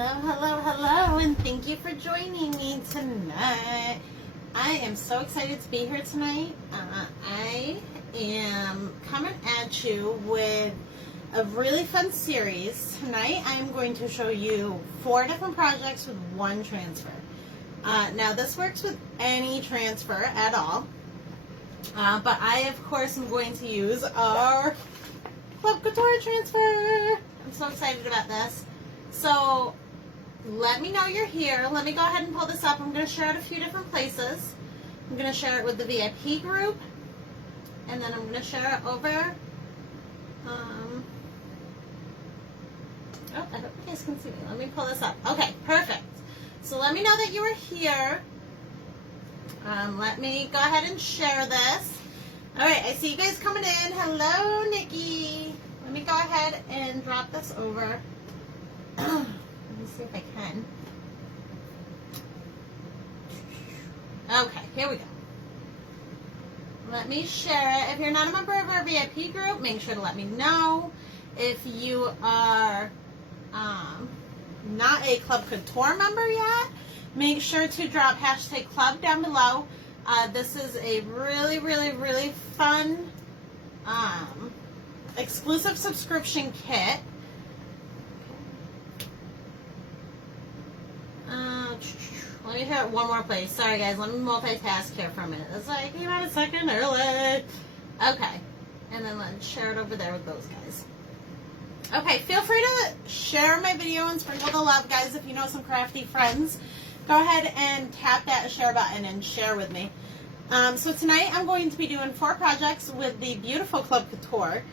Hello, hello, hello, and thank you for joining me tonight. I am so excited to be here tonight. I am coming at you with a really fun series. Tonight I'm going to show you 4 different projects with 1 transfer. Now this works with any transfer at all, but I of course am going to use our Club Couture transfer. I'm so excited about this. So let me know you're here. Let me go ahead and pull this up. I'm going to share it a few different places. I'm going to share it with the VIP group, and then I'm going to share it over. Oh, I hope you guys can see me. Let me pull this up. Okay, perfect. So let me know that you are here. Let me go ahead and share this. All right, I see you guys coming in. Hello, Nikki. Let me go ahead and drop this over. Let me see if I can. Okay, here we go. Let me share it. If you're not a member of our VIP group, make sure to let me know. If you are not a Club Couture member yet, make sure to drop #club down below. This is a really, really, really fun exclusive subscription kit. Let me hear it one more place. Sorry guys, let me multitask here for a minute. That's why I came out a second early. Okay, and then let's share it over there with those guys. Okay, feel free to share my video and sprinkle the love, guys. If you know some crafty friends, go ahead and tap that share button and share with me. So tonight I'm going to be doing 4 projects with the beautiful Club Couture.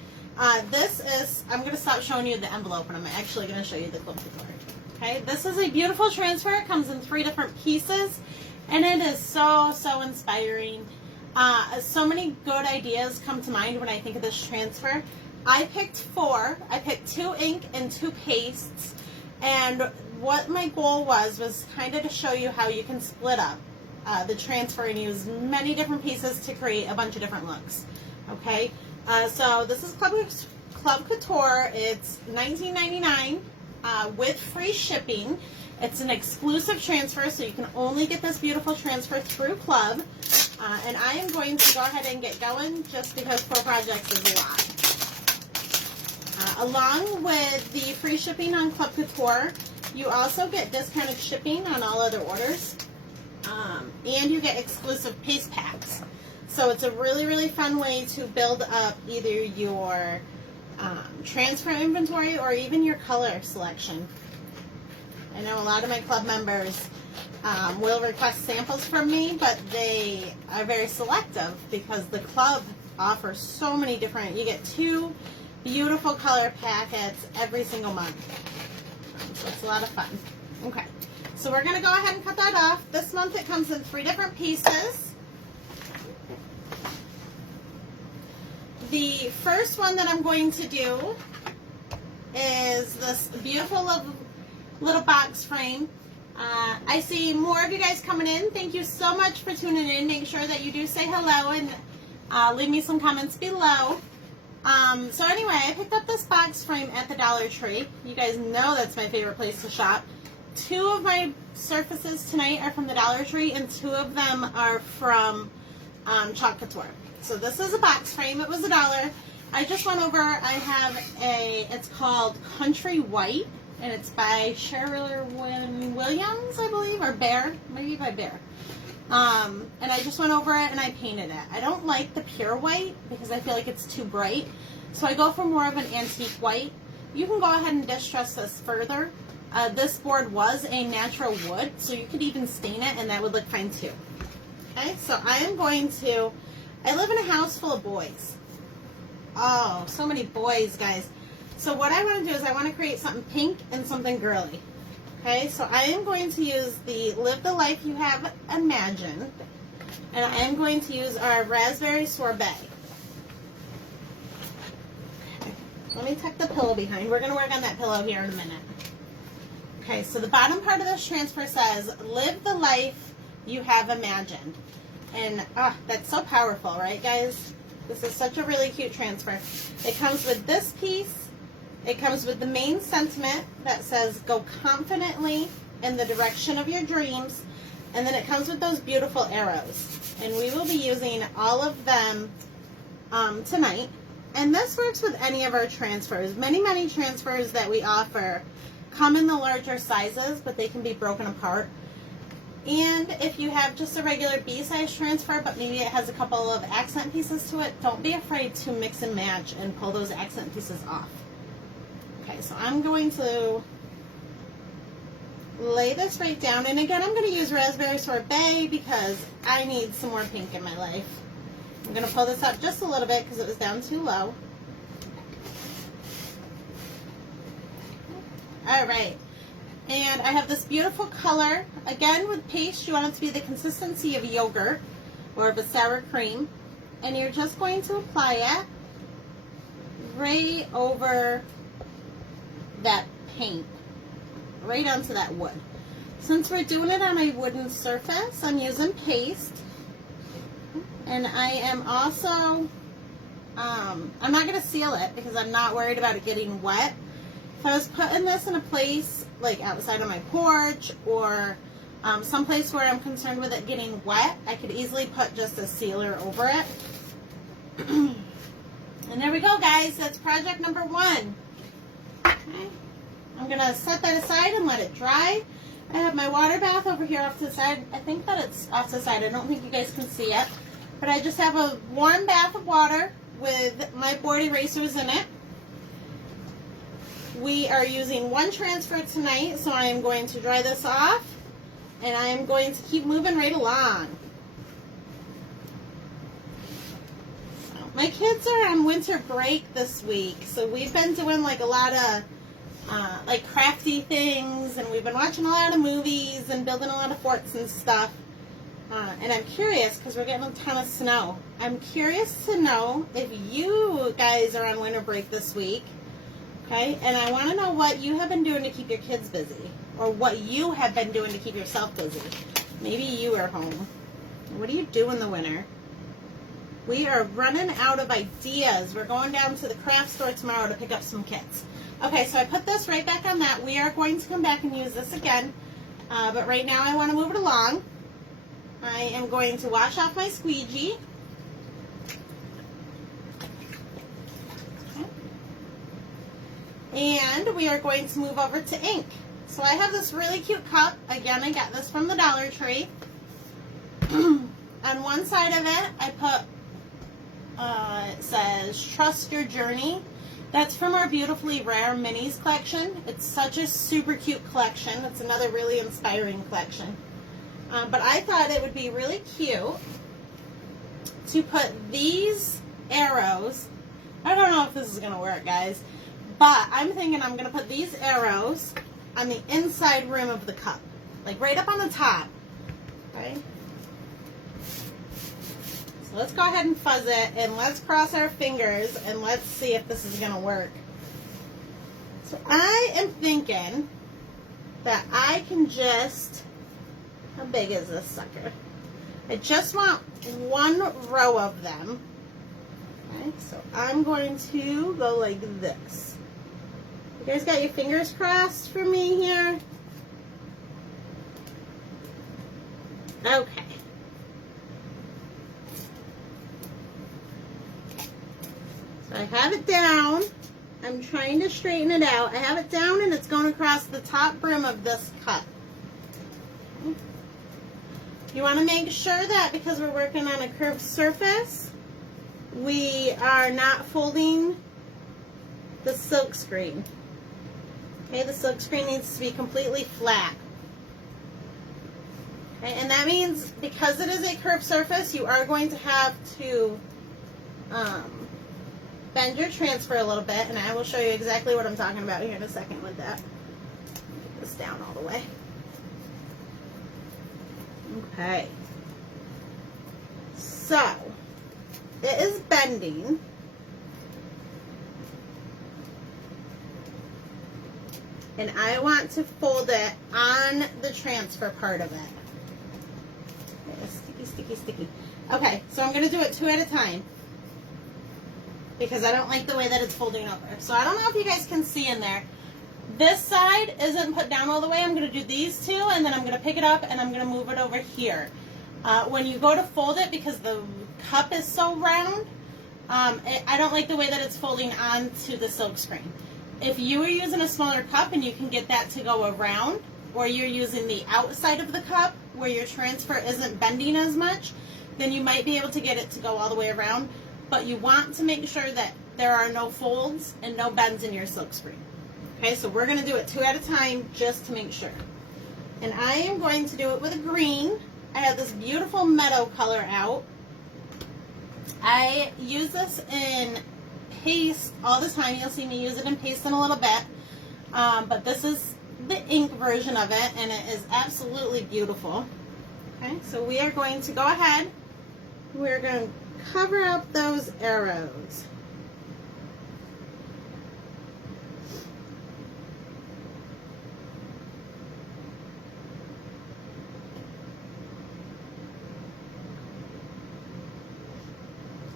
This is, I'm going to stop showing you the envelope and I'm actually going to show you the Club Couture. Okay, this is a beautiful transfer. It comes in 3 different pieces and it is so, so inspiring. So many good ideas come to mind when I think of this transfer. I picked 4. I picked 2 ink and 2 pastes, and what my goal was kind of to show you how you can split up the transfer and use many different pieces to create a bunch of different looks. Okay, so this is Club Couture. It's $19.99 with free shipping. It's an exclusive transfer, so you can only get this beautiful transfer through Club. And I am going to go ahead and get going just because 4 projects is a lot. Along with the free shipping on Club Couture, you also get discounted shipping on all other orders. And you get exclusive paste packs. So it's a really, really fun way to build up either your transfer inventory or even your color selection. I know a lot of my club members will request samples from me, but they are very selective because the club offers so many different, you get 2 beautiful color packets every single month. So it's a lot of fun. Okay, so we're going to go ahead and cut that off. This month it comes in 3 different pieces. The first one that I'm going to do is this beautiful little box frame. I see more of you guys coming in. Thank you so much for tuning in. Make sure that you do say hello and leave me some comments below. So anyway, I picked up this box frame at the Dollar Tree. You guys know that's my favorite place to shop. 2 of my surfaces tonight are from the Dollar Tree and 2 of them are from Club Couture. So this is a box frame. It was $1. I just went over, I have it's called Country White, and it's by Cheryl Williams, I believe, or Bear, maybe by Bear. And I just went over it and I painted it. I don't like the pure white because I feel like it's too bright. So I go for more of an antique white. You can go ahead and distress this further. This board was a natural wood, so you could even stain it and that would look fine too. Okay, so I am going to, I live in a house full of boys. Oh, so many boys, guys. So what I want to do is I want to create something pink and something girly. Okay, so I am going to use the Live the Life You Have Imagined, and I am going to use our Raspberry Sorbet. Okay, let me tuck the pillow behind. We're going to work on that pillow here in a minute. Okay, so the bottom part of this transfer says, Live the Life You Have Imagined. And that's so powerful, right guys? This is such a really cute transfer. It comes with this piece. It comes with the main sentiment that says, go confidently in the direction of your dreams. And then it comes with those beautiful arrows. And we will be using all of them tonight. And this works with any of our transfers. Many transfers that we offer come in the larger sizes, but they can be broken apart. And if you have just a regular B-size transfer, but maybe it has a couple of accent pieces to it, don't be afraid to mix and match and pull those accent pieces off. Okay, so I'm going to lay this right down. And again, I'm going to use Raspberry Sorbet because I need some more pink in my life. I'm going to pull this up just a little bit because it was down too low. All right. And I have this beautiful color. Again, with paste, you want it to be the consistency of yogurt or of a sour cream. And you're just going to apply it right over that paint, right onto that wood. Since we're doing it on a wooden surface, I'm using paste. And I am also, I'm not going to seal it because I'm not worried about it getting wet. If I was putting this in a place like outside of my porch or someplace where I'm concerned with it getting wet, I could easily put just a sealer over it. And there we go, guys. That's project number 1. Okay. I'm going to set that aside and let it dry. I have my water bath over here off to the side. I think that it's off to the side. I don't think you guys can see it. But I just have a warm bath of water with my board erasers in it. We are using one transfer tonight, so I am going to dry this off. And I am going to keep moving right along. My kids are on winter break this week, so we've been doing like a lot of like crafty things, and we've been watching a lot of movies and building a lot of forts and stuff. And I'm curious, because we're getting a ton of snow, I'm curious to know if you guys are on winter break this week, okay? And I want to know what you have been doing to keep your kids busy, or what you have been doing to keep yourself busy. Maybe you are home. What do you do in the winter? We are running out of ideas. We're going down to the craft store tomorrow to pick up some kits. Okay, so I put this right back on that. We are going to come back and use this again. But right now I want to move it along. I am going to wash off my squeegee. Okay. And we are going to move over to ink. So I have this really cute cup. Again, I got this from the Dollar Tree. On one side of it, I put, it says, Trust Your Journey. That's from our Beautifully Rare Minis collection. It's such a super cute collection. It's another really inspiring collection. But I thought it would be really cute to put these arrows. I don't know if this is going to work, guys. But I'm thinking I'm going to put these arrows on the inside rim of the cup. Like right up on the top. Okay? So let's go ahead and fuzz it. And let's cross our fingers. And let's see if this is going to work. So I am thinking that I can just... How big is this sucker? I just want one row of them. Okay, so I'm going to go like this. You guys got your fingers crossed for me here? Okay. So I have it down. I'm trying to straighten it out. I have it down and it's going across the top brim of this cup. You want to make sure that because we're working on a curved surface, we are not folding the silk screen. Okay, the silk screen needs to be completely flat. Okay, and that means because it is a curved surface, you are going to have to bend your transfer a little bit, and I will show you exactly what I'm talking about here in a second with that. Get this down all the way. Okay, so it is bending, and I want to fold it on the transfer part of it. Okay, sticky, sticky, sticky. Okay, so I'm going to do it 2 at a time. because I don't like the way that it's folding over. So I don't know if you guys can see in there. This side isn't put down all the way. I'm going to do these two, and then I'm going to pick it up and I'm going to move it over here. When you go to fold it, because the cup is so round, I don't like the way that it's folding onto the silk screen. If you are using a smaller cup and you can get that to go around, or you're using the outside of the cup where your transfer isn't bending as much, then you might be able to get it to go all the way around. But you want to make sure that there are no folds and no bends in your silk screen. Okay, so we're going to do it 2 at a time just to make sure. And I am going to do it with a green. I have this beautiful meadow color out. I use this in paste all the time. You'll see me use it in paste in a little bit. But this is the ink version of it, and it is absolutely beautiful. Okay, so we are going to go ahead. We're going to cover up those arrows.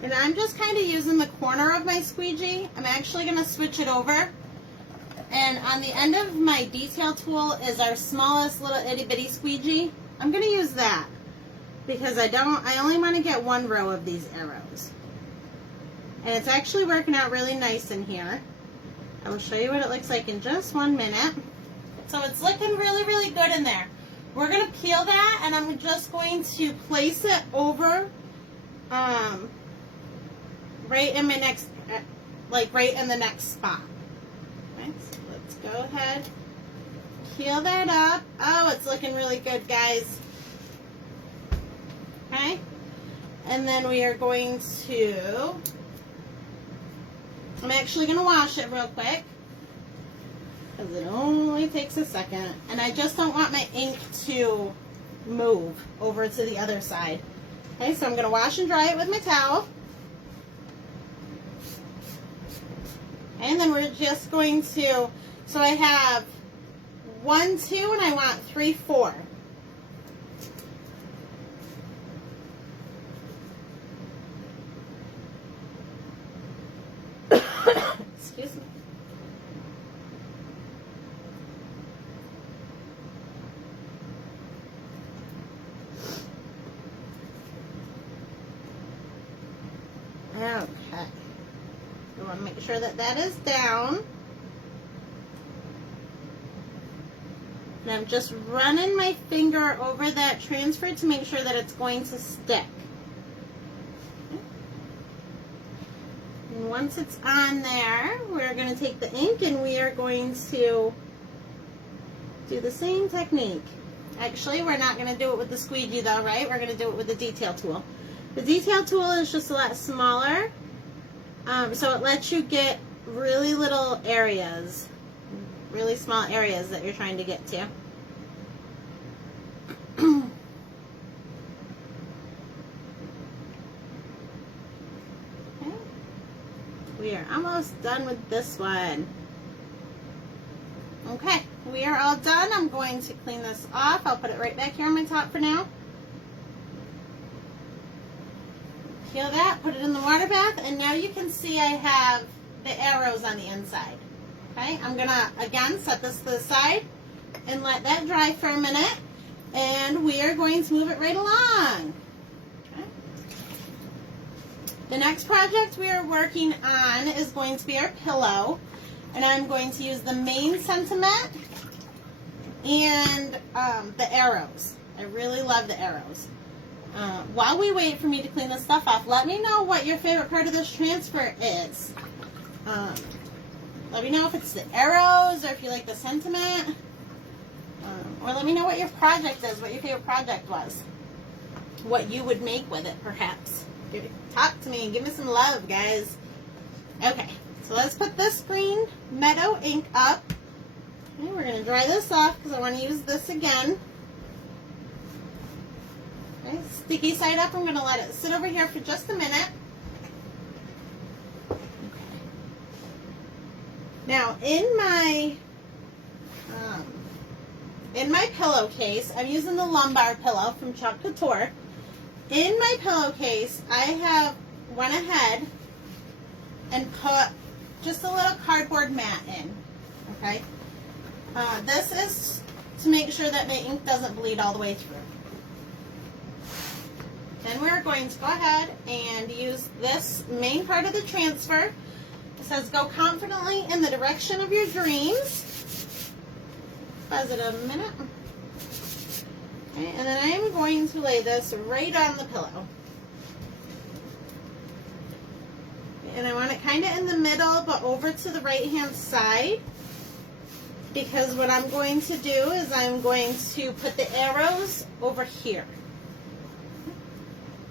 And I'm just kind of using the corner of my squeegee. I'm actually going to switch it over. And on the end of my detail tool is our smallest little itty bitty squeegee. I'm going to use that because I only want to get 1 row of these arrows. And it's actually working out really nice in here. I will show you what it looks like in just 1 minute. So it's looking really, really good in there. We're going to peel that, and I'm just going to place it over right in my next, like right in the next spot. Okay, so let's go ahead, peel that up. Oh, it's looking really good, guys. Okay, and then we are going to, I'm actually going to wash it real quick because it only takes a second, and I just don't want my ink to move over to the other side. Okay, so I'm going to wash and dry it with my towel. And then we're just going to, so I have 1, 2, and I want 3, 4. Excuse me. Okay. We want to make sure that that is down. And I'm just running my finger over that transfer to make sure that it's going to stick. And once it's on there, we're going to take the ink and we are going to do the same technique. Actually, we're not going to do it with the squeegee though, right? We're going to do it with the detail tool. The detail tool is just a lot smaller. So it lets you get really little areas, really small areas that you're trying to get to. Okay. We are almost done with this one. Okay, we are all done. I'm going to clean this off. I'll put it right back here on my top for now. Peel that, put it in the water bath, and now you can see I have the arrows on the inside. Okay, I'm gonna again set this to the side and let that dry for a minute, and we are going to move it right along. Okay. The next project we are working on is going to be our pillow, and I'm going to use the main sentiment and the arrows. I really love the arrows. While we wait for me to clean this stuff off, let me know what your favorite part of this transfer is. Let me know if it's the arrows or if you like the sentiment. Or let me know what your project is, what your favorite project was. What you would make with it, perhaps. Talk to me and give me some love, guys. Okay, so let's put this green meadow ink up. Okay, we're going to dry this off because I want to use this again. Okay, sticky side up, I'm going to let it sit over here for just a minute. Okay. Now, in my pillowcase, I'm using the lumbar pillow from Club Couture. In my pillowcase, I have went ahead and put just a little cardboard mat in, okay? This is to make sure that my ink doesn't bleed all the way through. Then we're going to go ahead and use this main part of the transfer. It says go confidently in the direction of your dreams. Pause it a minute. Okay, and then I am going to lay this right on the pillow. And I want it kind of in the middle, but over to the right-hand side. Because what I'm going to do is I'm going to put the arrows over here.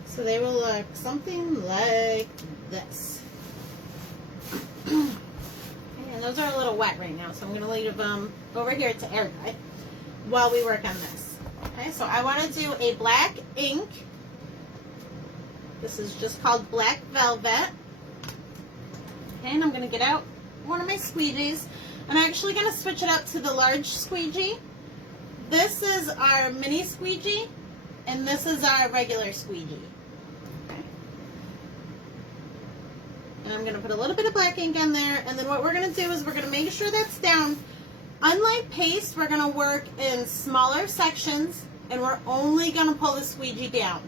So they will look something like this. And those are a little wet right now, so I'm going to leave them over here to air dry while we work on this. Okay, so I want to do a black ink. This is just called Black Velvet. Okay, and I'm going to get out one of my squeegees. I'm actually going to switch it up to the large squeegee. This is our mini squeegee, and this is our regular squeegee. Okay. And I'm going to put a little bit of black ink in there, and then what we're going to do is we're going to make sure that's down. Unlike paste, we're going to work in smaller sections, and we're only going to pull the squeegee down.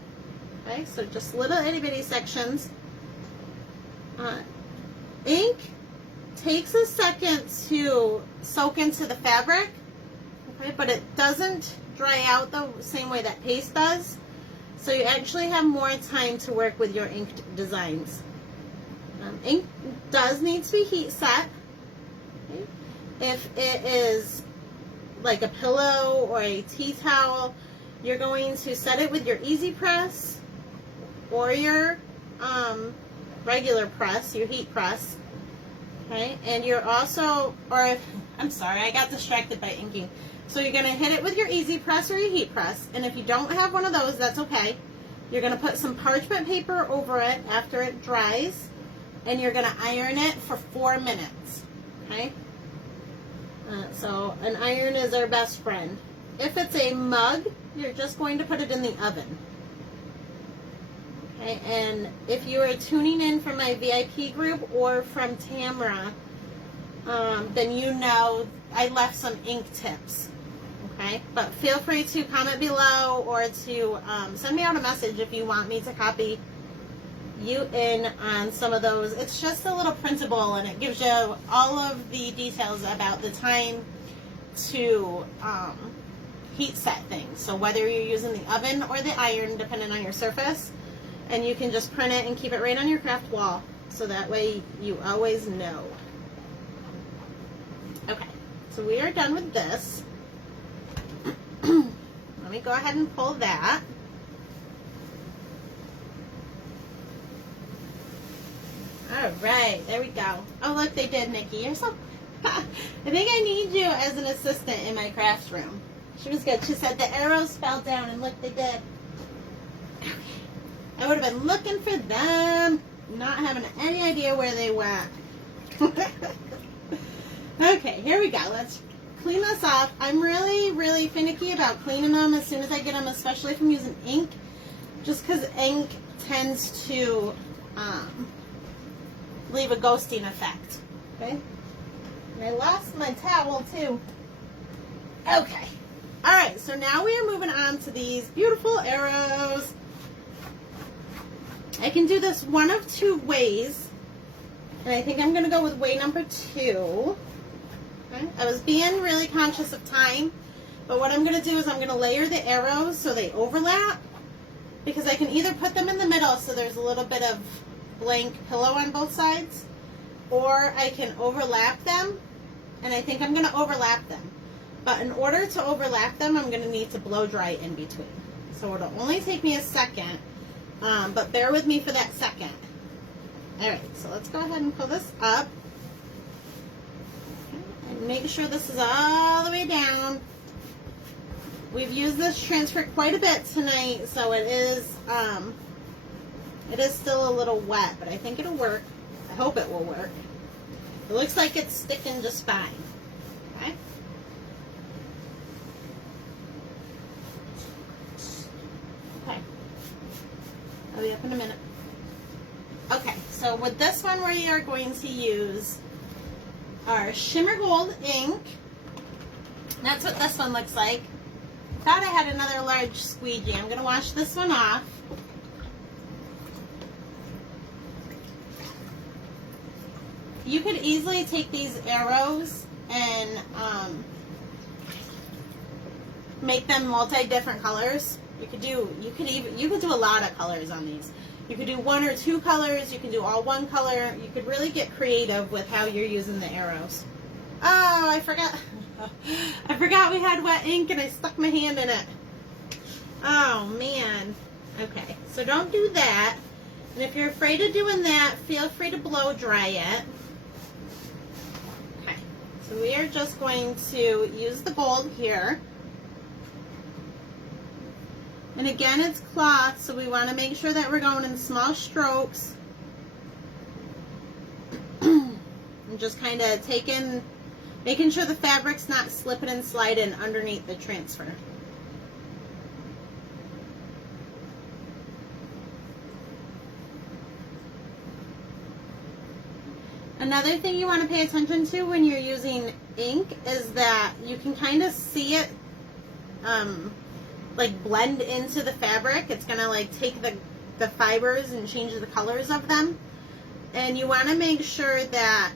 Okay, so just little itty bitty sections. Ink takes a second to soak into the fabric, okay, but it doesn't dry out the same way that paste does, so you actually have more time to work with your inked designs. Ink does need to be heat set. Okay. If it is like a pillow or a tea towel, you're going to set it with your easy press or your regular press, your heat press. Okay, and you're also, I'm sorry, I got distracted by inking. So you're going to hit it with your easy press or your heat press, and if you don't have one of those, that's okay. You're going to put some parchment paper over it after it dries, and you're going to iron it for 4 minutes. Okay, so an iron is our best friend. If it's a mug, you're just going to put it in the oven. Okay, and if you are tuning in from my VIP group or from Tamara, then you know I left some ink tips. Okay, but feel free to comment below or to send me out a message if you want me to copy you in on some of those. It's just a little printable, and it gives you all of the details about the time to heat set things. So whether you're using the oven or the iron, depending on your surface. And you can just print it and keep it right on your craft wall, so that way you always know. Okay, so we are done with this. Let me go ahead and pull that. All right, there we go. Oh, look, they did, Nikki. You're so... I think I need you as an assistant in my crafts room. She was good. She said the arrows fell down, and look, they did. I would have been looking for them, not having any idea where they went. Okay, here we go. Let's clean this off. I'm really, really finicky about cleaning them as soon as I get them, especially if I'm using ink, just because ink tends to leave a ghosting effect. Okay? And I lost my towel, too. Okay. All right, so now we are moving on to these beautiful arrows. I can do this one of two ways, and I think I'm going to go with way number 2. Okay. I was being really conscious of time, but what I'm going to do is I'm going to layer the arrows so they overlap, because I can either put them in the middle so there's a little bit of blank pillow on both sides, or I can overlap them, and I think I'm going to overlap them. But in order to overlap them, I'm going to need to blow dry in between. So it'll only take me a second. But bear with me for that second. Alright, so let's go ahead and pull this up. And make sure this is all the way down. We've used this transfer quite a bit tonight, so it is still a little wet, but I think it'll work. I hope it will work. It looks like it's sticking just fine. Okay? I'll be up in a minute. Okay, so with this one, we are going to use our Shimmer Gold ink. That's what this one looks like. Thought I had another large squeegee. I'm going to wash this one off. You could easily take these arrows and make them multi-different colors. You could do a lot of colors on these. You could do 1 or 2 colors. You can do all 1 color. You could really get creative with how you're using the arrows. Oh, I forgot. I forgot we had wet ink and I stuck my hand in it. Oh man. Okay, so don't do that. And if you're afraid of doing that, feel free to blow dry it. Okay, so we are just going to use the gold here. And again, it's cloth, so we want to make sure that we're going in small strokes. And just kind of making sure the fabric's not slipping and sliding underneath the transfer. Another thing you want to pay attention to when you're using ink is that you can kind of see it like blend into the fabric. It's going to like take the fibers and change the colors of them. And you want to make sure that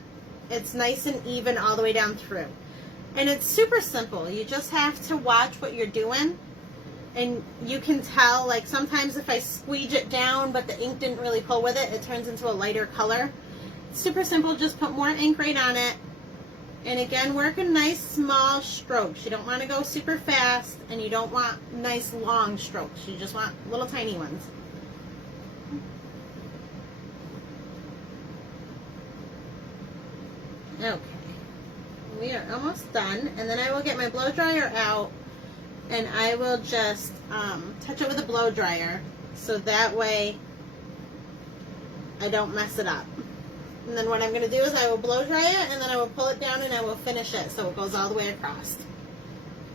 it's nice and even all the way down through. And it's super simple. You just have to watch what you're doing. And you can tell, like sometimes if I squeeze it down but the ink didn't really pull with it, it turns into a lighter color. It's super simple. Just put more ink right on it. And again, work in nice small strokes. You don't want to go super fast and you don't want nice long strokes. You just want little tiny ones. Okay, we are almost done, and then I will get my blow dryer out and I will just touch it with a blow dryer so that way I don't mess it up. And then what I'm going to do is I will blow dry it and then I will pull it down and I will finish it so it goes all the way across.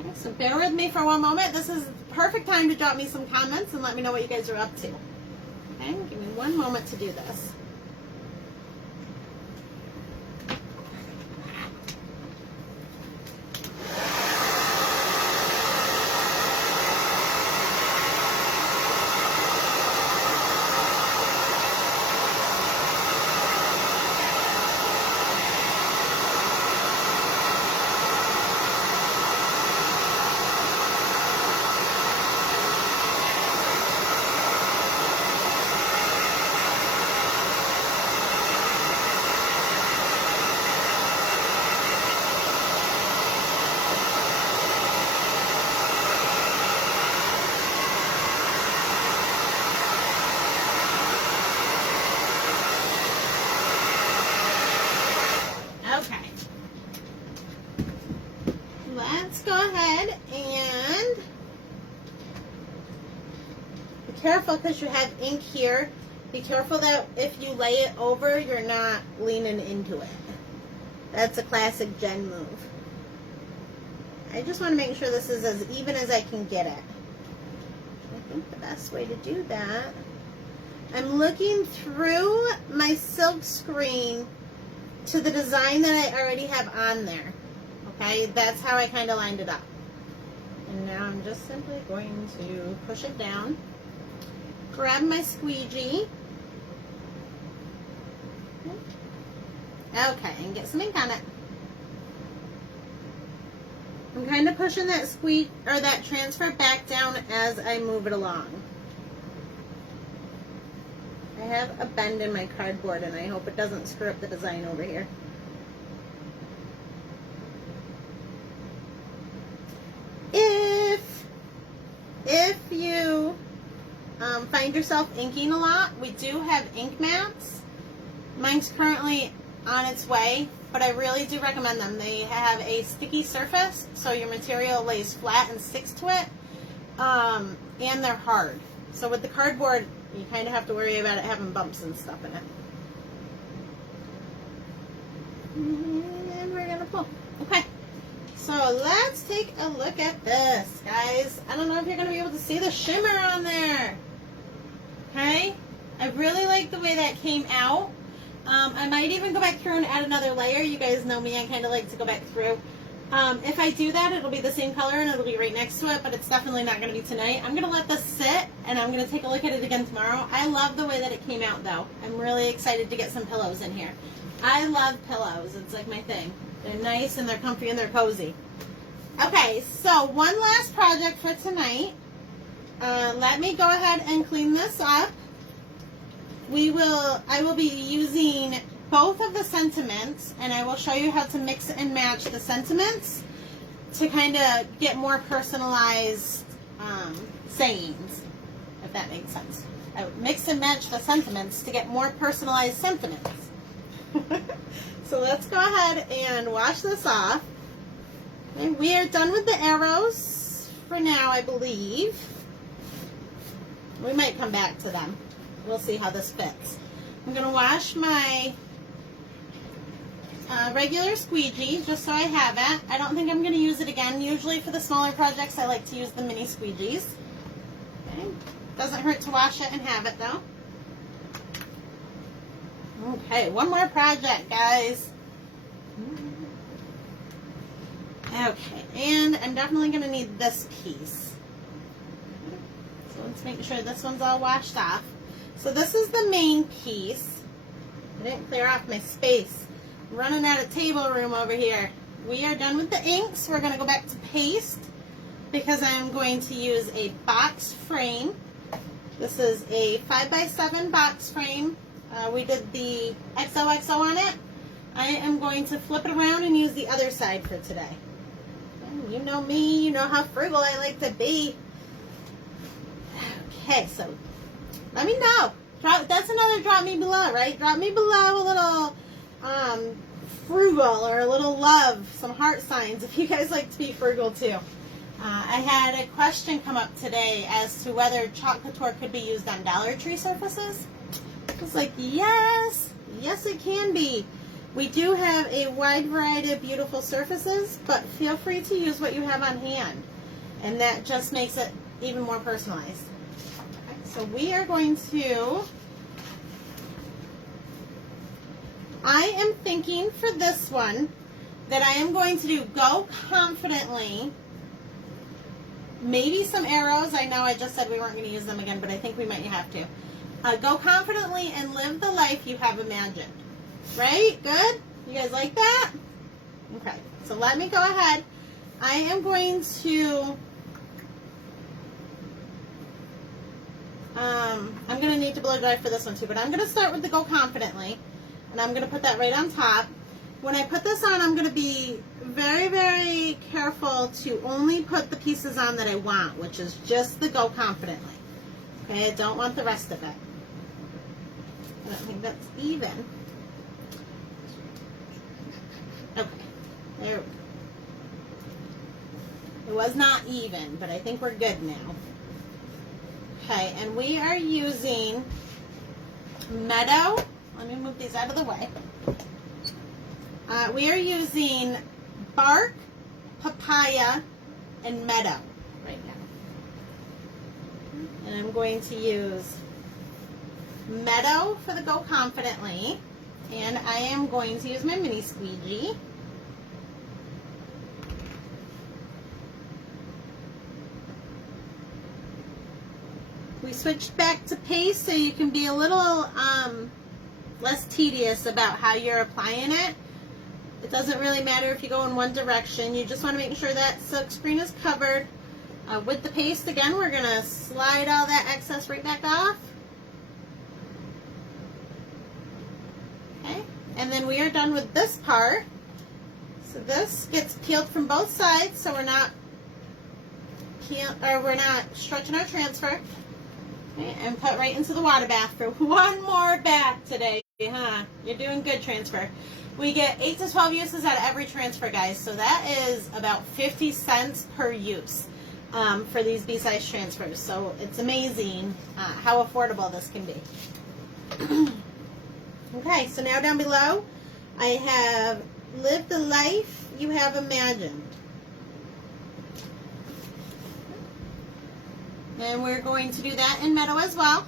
Okay, so bear with me for one moment. This is the perfect time to drop me some comments and let me know what you guys are up to. Okay, give me one moment to do this. Careful because you have ink here. Be careful that if you lay it over, you're not leaning into it. That's a classic Jen move. I just want to make sure this is as even as I can get it. I think the best way to do that, I'm looking through my silk screen to the design that I already have on there. Okay, that's how I kind of lined it up. And now I'm just simply going to push it down. Grab my squeegee. Okay, and get some ink on it. I'm kind of pushing that that transfer back down as I move it along. I have a bend in my cardboard and I hope it doesn't screw up the design over here. If you find yourself inking a lot, we do have ink mats. Mine's currently on its way, but I really do recommend them. They have a sticky surface, so your material lays flat and sticks to it, and they're hard. So with the cardboard, you kind of have to worry about it having bumps and stuff in it. And we're gonna pull. Okay. So let's take a look at this, guys. I don't know if you're going to be able to see the shimmer on there. Okay? I really like the way that came out. I might even go back through and add another layer. You guys know me, I kind of like to go back through. If I do that, it'll be the same color and it'll be right next to it, but it's definitely not going to be tonight. I'm going to let this sit and I'm going to take a look at it again tomorrow. I love the way that it came out though. I'm really excited to get some pillows in here. I love pillows. It's like my thing. They're nice and they're comfy and they're cozy. Okay, so one last project for tonight. Let me go ahead and clean this up. I will be using both of the sentiments, and I will show you how to mix and match the sentiments to kind of get more personalized sayings, if that makes sense. I mix and match the sentiments to get more personalized sentiments. So let's go ahead and wash this off. And we are done with the arrows for now, I believe. We might come back to them. We'll see how this fits. I'm going to wash my regular squeegee just so I have it. I don't think I'm going to use it again. Usually for the smaller projects I like to use the mini squeegees. Okay. Doesn't hurt to wash it and have it though. Okay, one more project, guys. Okay, and I'm definitely going to need this piece. So let's make sure this one's all washed off. So this is the main piece. I didn't clear off my space. I'm running out of table room over here. We are done with the inks. We're going to go back to paste because I'm going to use a box frame. This is a 5x7 box frame. We did the XOXO on it. I am going to flip it around and use the other side for today. And you know me, you know how frugal I like to be. Okay, so let me know. That's another drop me below, right? Drop me below a little frugal or a little love, some heart signs if you guys like to be frugal too. I had a question come up today as to whether Chalk Couture could be used on Dollar Tree surfaces. I was like, yes, yes it can be. We do have a wide variety of beautiful surfaces, but feel free to use what you have on hand. And that just makes it even more personalized. So we are going to, I am thinking for this one that I am going to do Go Confidently, maybe some arrows. I know I just said we weren't going to use them again, but I think we might have to. Go confidently and live the life you have imagined. Right? Good? You guys like that? Okay, so let me go ahead. I am going to, I'm going to need to blow dry for this one too, but I'm going to start with the Go Confidently, and I'm going to put that right on top. When I put this on, I'm going to be very, very careful to only put the pieces on that I want, which is just the Go Confidently. Okay, I don't want the rest of it. I don't think that's even. Okay, there we go. It was not even, but I think we're good now. Okay, and we are using Meadow. Let me move these out of the way. We are using Bark, Papaya, and Meadow right now. And I'm going to use Meadow for the Go Confidently. And I am going to use my mini squeegee. We switched back to paste so you can be a little less tedious about how you're applying it. It doesn't really matter if you go in one direction. You just want to make sure that silk screen is covered. With the paste, again, we're going to slide all that excess right back off. Okay, and then we are done with this part. So this gets peeled from both sides, so we're not stretching our transfer. Okay, and put right into the water bath for one more bath today, huh? You're doing good, transfer. We get 8 to 12 uses out of every transfer, guys, so that is about 50 cents per use for these B-size transfers. So it's amazing how affordable this can be. Okay, so now down below, I have Live the Life You Have Imagined. And we're going to do that in Meadow as well.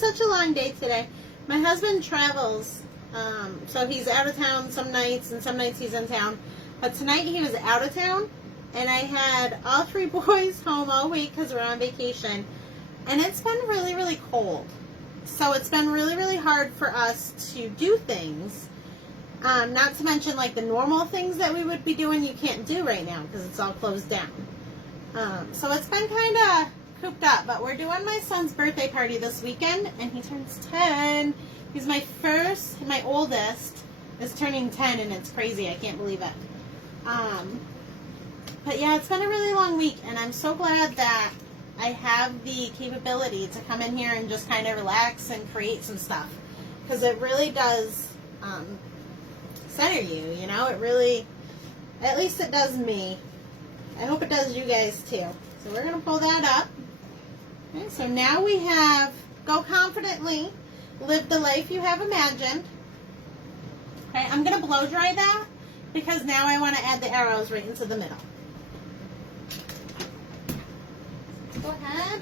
was such a long day today. My husband travels, so he's out of town some nights, and some nights he's in town. But tonight he was out of town, and I had all 3 boys home all week because we're on vacation. And it's been really, really cold. So it's been really, really hard for us to do things. Not to mention, like, the normal things that we would be doing you can't do right now because it's all closed down. So it's been kind of cooped up. But we're doing my son's birthday party this weekend, and he turns 10. He's my oldest is turning 10, and it's crazy. I can't believe it. But yeah, it's been a really long week, and I'm so glad that I have the capability to come in here and just kind of relax and create some stuff. Because it really does center you, you know? It really, at least it does me. I hope it does you guys too. So we're going to pull that up. Okay, so now we have Go Confidently, Live the Life You Have Imagined. Okay, I'm going to blow dry that because now I want to add the arrows right into the middle. Go ahead.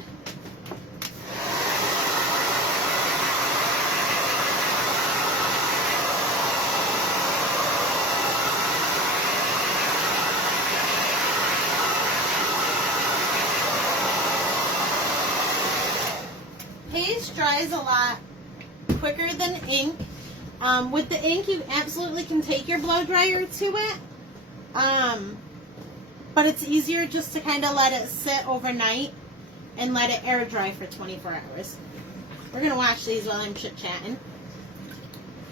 Paste dries a lot quicker than ink. With the ink, you absolutely can take your blow dryer to it. But it's easier just to kind of let it sit overnight and let it air dry for 24 hours. We're going to watch these while I'm chit-chatting.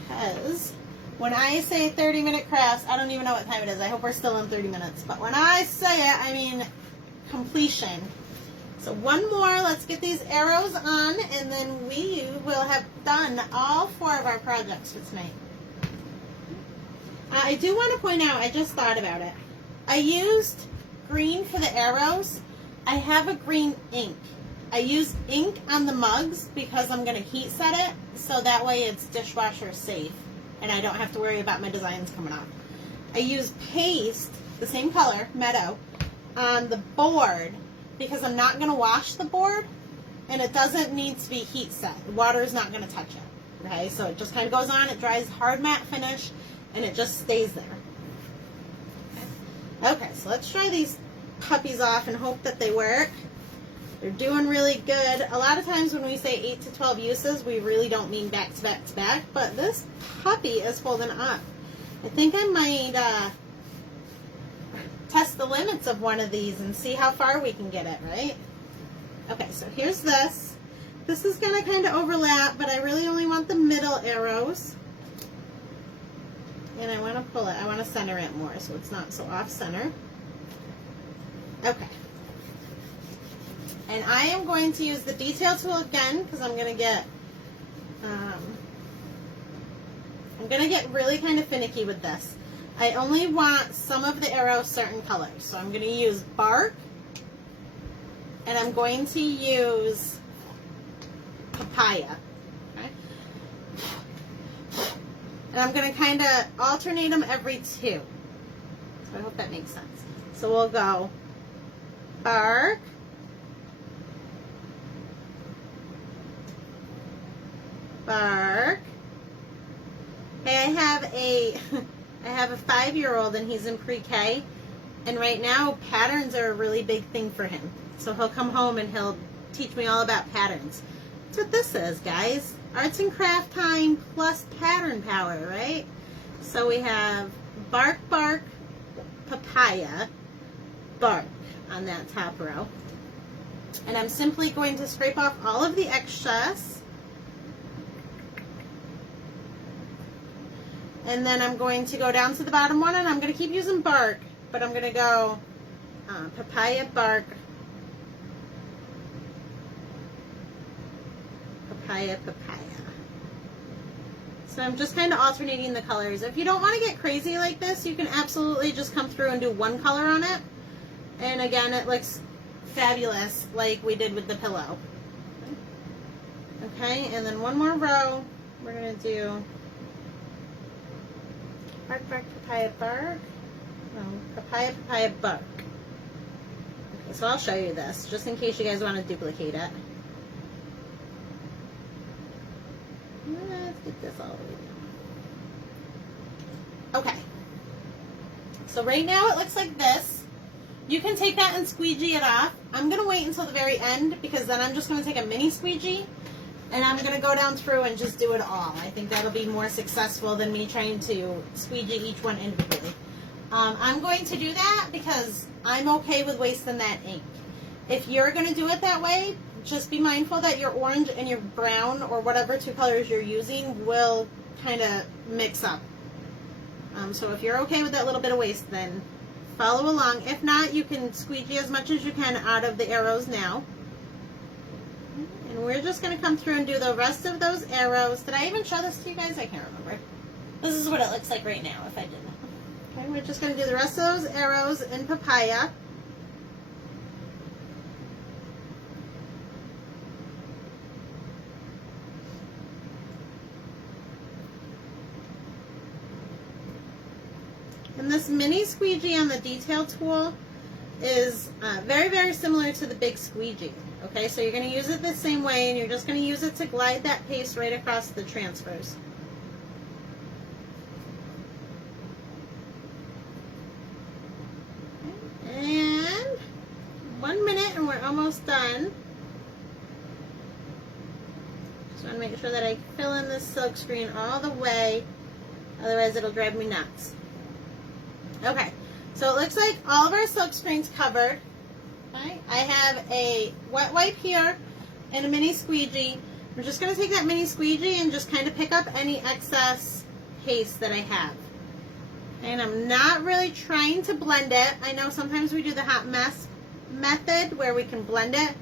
Because when I say 30-minute crafts, I don't even know what time it is. I hope we're still in 30 minutes. But when I say it, I mean completion. So one more. Let's get these arrows on, and then we will have done all 4 of our projects for tonight. I do want to point out, I just thought about it. I used green for the arrows. I have a green ink. I use ink on the mugs because I'm going to heat set it, so that way it's dishwasher safe and I don't have to worry about my designs coming off. I use paste, the same color, Meadow, on the board because I'm not going to wash the board and it doesn't need to be heat set. The water is not going to touch it. Okay, so it just kind of goes on, it dries hard matte finish, and it just stays there. Okay, so let's try these puppies off and hope that they work. They're doing really good. A lot of times when we say 8 to 12 uses, we really don't mean back to back to back, but this puppy is holding up. I think I might test the limits of one of these and see how far we can get it, right? Okay, so here's this. This is going to kind of overlap, but I really only want the middle arrows. And I want to pull it. I want to center it more so it's not so off center. Okay. And I am going to use the detail tool again because I'm going to get really kind of finicky with this. I only want some of the arrows certain colors. So I'm going to use bark, and I'm going to use papaya. Okay? And I'm going to kind of alternate them every 2. So I hope that makes sense. So we'll go bark, bark. Hey, I have a 5-year-old and he's in pre-K, and right now patterns are a really big thing for him. So he'll come home and he'll teach me all about patterns. That's what this is, guys. Arts and craft time plus pattern power, right? So we have bark, bark, papaya, bark on that top row. And I'm simply going to scrape off all of the excess. And then I'm going to go down to the bottom one, and I'm going to keep using bark, but I'm going to go papaya, bark, papaya, papaya. So I'm just kind of alternating the colors. If you don't want to get crazy like this, you can absolutely just come through and do one color on it. And again, it looks fabulous like we did with the pillow. Okay, and then one more row. We're going to do bark, bark, papaya, bark. No, papaya, papaya, bark. Okay, so I'll show you this just in case you guys want to duplicate it. Let's get this all the way down. Okay. So right now it looks like this. You can take that and squeegee it off. I'm going to wait until the very end because then I'm just going to take a mini squeegee and I'm going to go down through and just do it all. I think that'll be more successful than me trying to squeegee each one individually. I'm going to do that because I'm okay with wasting that ink. If you're going to do it that way, just be mindful that your orange and your brown or whatever two colors you're using will kind of mix up. So if you're okay with that little bit of waste, then follow along. If not, you can squeegee as much as you can out of the arrows now. And we're just going to come through and do the rest of those arrows. Did I even show this to you guys? I can't remember. This is what it looks like right now if I didn't. Okay, we're just going to do the rest of those arrows in papaya. And this mini squeegee on the detail tool is very, very similar to the big squeegee. Okay, so you're going to use it the same way, and you're just going to use it to glide that paste right across the transfers. Okay. And 1 minute, and we're almost done. Just want to make sure that I fill in this silk screen all the way, otherwise it'll drive me nuts. Okay, so it looks like all of our silk screen's covered. Okay, I have a wet wipe here and a mini squeegee. I'm just going to take that mini squeegee and just kind of pick up any excess paste that I have. And I'm not really trying to blend it. I know sometimes we do the hot mess method where we can blend it.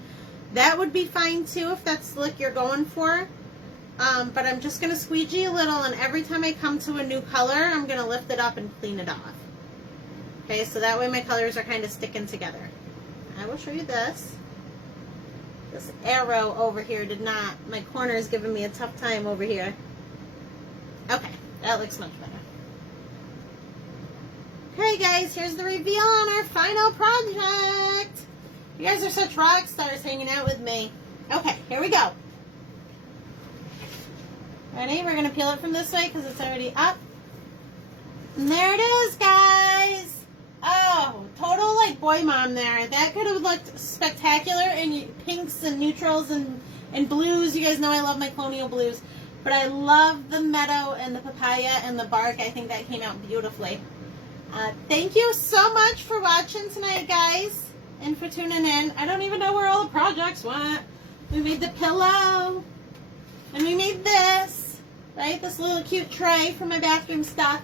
That would be fine too if that's the look you're going for. But I'm just going to squeegee a little, and every time I come to a new color, I'm going to lift it up and clean it off. Okay, so that way my colors are kind of sticking together. I will show you this. This arrow over here did not, my corner is giving me a tough time over here. Okay, that looks much better. Okay guys, here's the reveal on our final project. You guys are such rock stars hanging out with me. Okay, here we go. Ready? We're going to peel it from this way because it's already up. And there it is, guys. Oh, total like boy mom there. That could have looked spectacular in pinks and neutrals and blues. You guys know I love my colonial blues. But I love the meadow and the papaya and the bark. I think that came out beautifully. Thank you so much for watching tonight, guys. And for tuning in. I don't even know where all the projects went. We made the pillow. And we made this. Right? This little cute tray for my bathroom stuff.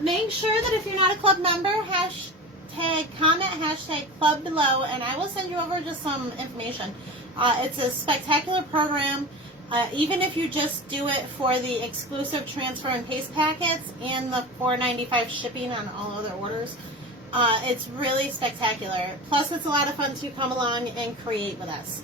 Make sure that if you're not a club member, hashtag comment, hashtag club below, and I will send you over just some information. It's a spectacular program. Even if you just do it for the exclusive transfer and paste packets and the $4.95 shipping on all other orders, it's really spectacular. Plus, it's a lot of fun to come along and create with us.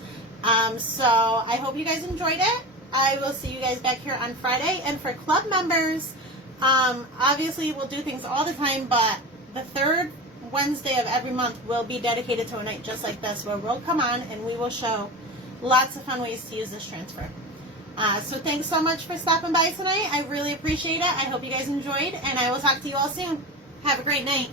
So I hope you guys enjoyed it. I will see you guys back here on Friday. And for club members, obviously we'll do things all the time, but the third Wednesday of every month will be dedicated to a night just like this where we'll come on and we will show lots of fun ways to use this transfer. So thanks so much for stopping by tonight. I really appreciate it. I hope you guys enjoyed, and I will talk to you all soon. Have a great night.